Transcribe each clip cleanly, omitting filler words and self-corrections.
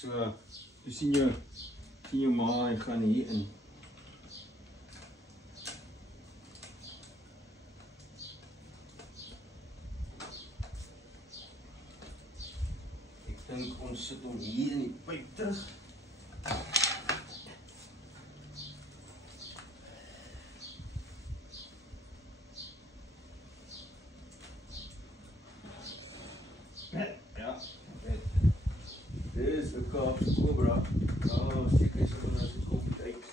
So, jy sien jou ma en gaan hier in. Ek dink ons sit hom hier in die pyp terug. Ja, dit is 'n Kaapse Cobra. Seker is hom nou so kop kyk.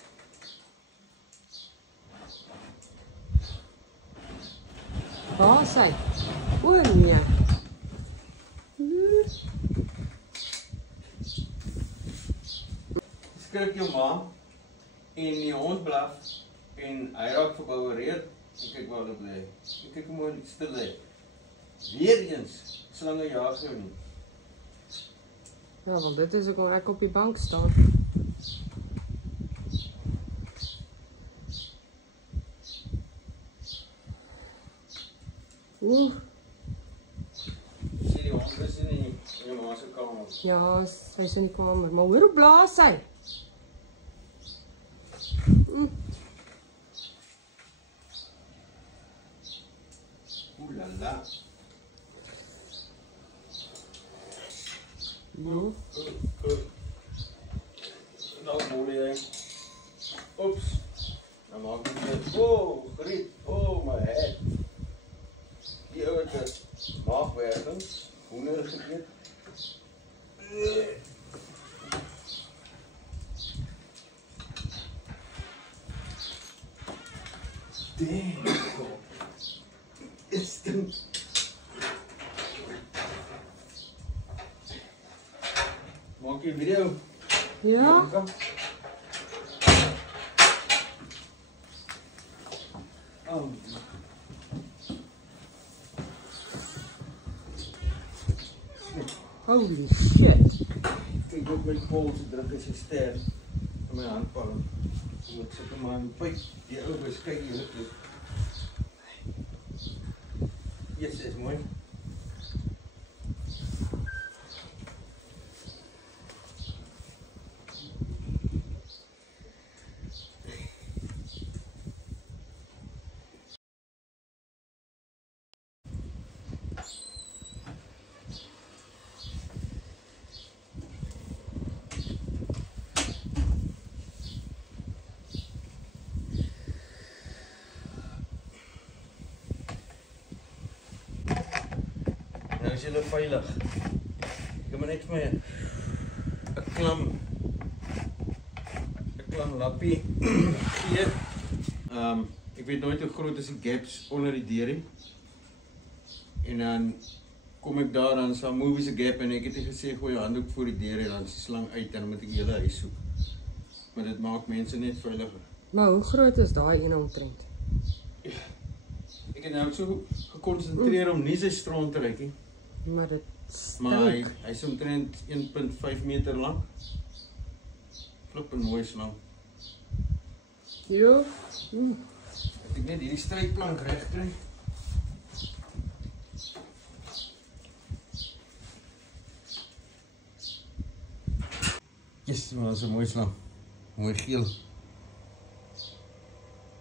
Waar is hy? O nee. Skrik jou ma en die hond blaf en hy raak verboureerd en kyk waar hulle bly. En kyk hoe mooi stil lê. Weer eens, slange jaag jou nie. Ja, want dit is hoekom ek op die bank staan. Oeh. Sien die hond is in jou ma se kamer. Ja, hy is in die kamer. Maar hoor hoe blaas hy? Oeh la la. Nou mooi hè. Oeps. Nou maak ek dit. Oh, griep. Oh my head. Die ouete maagwerking, hoender gegeet. Damn. Dit stink. Maak jy video? Ja? Oh. Holy shit. Kyk op my pols, druk is 'n ster in my handpalm. Ek sit hom aan die pyp. Die ou beskyk die lig. Yes, is mooi. Nou is julle veilig. Ek moet net vir my 'n klam lappie gee. Ek weet nooit hoe groot is die gaps onder die deurie. En dan kom ek daar dan sal movies 'n gap en ek het gesê gooi jou handdoek voor die deur en dan is die slang uit en dan moet ek die hele huis soek. Maar dit maak mense net veiliger. Maar hoe groot is daai een omtrent? Ek het nou so gekonsentreer om nie sy stront te ryk nie. Maar dit Maar stink. hy is omtrent 1.5 meter lank. Flip en mooi slang. Jo. Ek net hierdie stryplank reg kry. Yes, maar dat is 'n mooi slang. Mooi geel.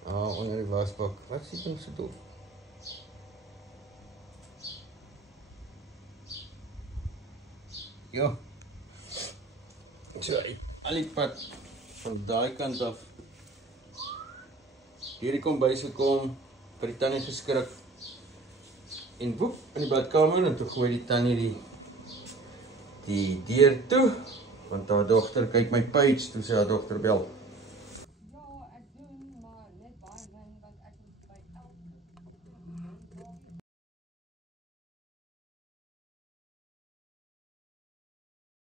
Onder die wasbak. Wat sien jy so doof? Ja. So, al die pad van daai kant af. Hierdie kombuis gekom, by die tannie geskrik. En woep, in die badkamer en toe gooi die tannie die deur toe, want haar dogter kyk my page toe sy haar dogter bel.